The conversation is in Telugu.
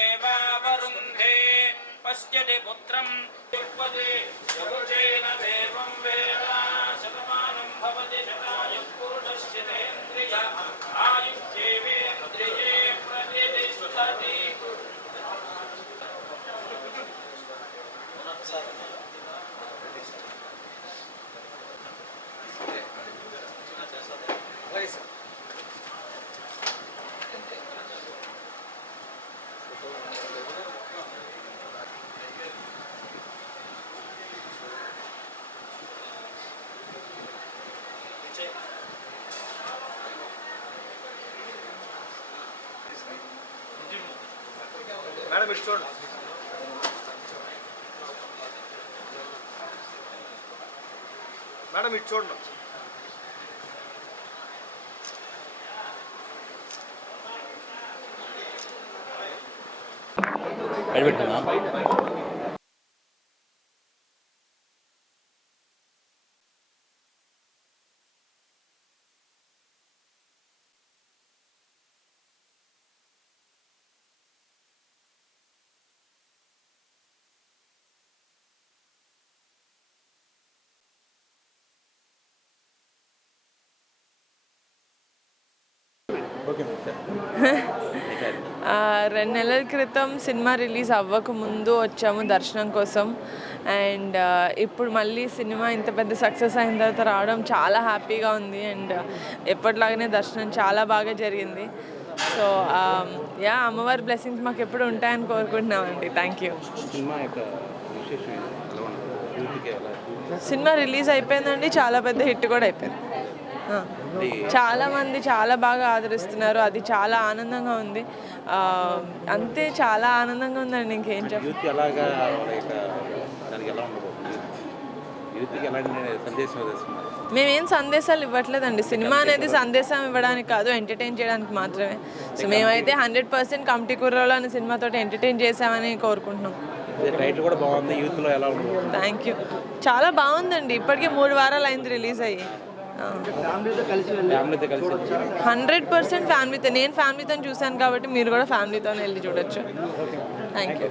क्षेममेवावरुन्धे पश्यति पुत्रं युष्पदे यमुचेन देवं वेद शतमानं भवति शतायुः पुरुषस्येन्द्रिय आयुष्येवेन्द्रिये प्रतिष्ठति మేడం ఇటు చూడండి. మేడం ఇటు చూడండి. రెండు నెలల క్రితం సినిమా రిలీజ్ అవ్వకముందు వచ్చాము దర్శనం కోసం. అండ్ ఇప్పుడు మళ్ళీ సినిమా ఇంత పెద్ద సక్సెస్ అయిన తర్వాత రావడం చాలా హ్యాపీగా ఉంది. అండ్ ఎప్పటిలాగానే దర్శనం చాలా బాగా జరిగింది. సో యా, అమ్మవారి బ్లెస్సింగ్స్ మాకు ఎప్పుడు ఉంటాయని కోరుకుంటున్నామండి. Thank you. సినిమా రిలీజ్ అయిపోయిందండి, చాలా పెద్ద హిట్ కూడా అయిపోయింది. చాలా మంది చాలా బాగా ఆదరిస్తున్నారు, అది చాలా ఆనందంగా ఉంది. అంతే, చాలా ఆనందంగా ఉందండి. ఇంకేం చెప్పాలి. మేమేం సందేశాలు ఇవ్వట్లేదండి. సినిమా అనేది సందేశం ఇవ్వడానికి కాదు, ఎంటర్టైన్ చేయడానికి మాత్రమే. సో మేమైతే 100% కమిటీ కుర్రోళ్ళు అనే సినిమాతో ఎంటర్టైన్ చేసామని కోరుకుంటున్నాం. Thank you. చాలా బాగుందండి. ఇప్పటికే 3 వారాలు అయింది రిలీజ్ అయ్యి. 100% ఫ్యామిలీతో. నేను ఫ్యామిలీతో చూశాను కాబట్టి మీరు కూడా ఫ్యామిలీతోనే వెళ్ళి చూడొచ్చు. Thank you.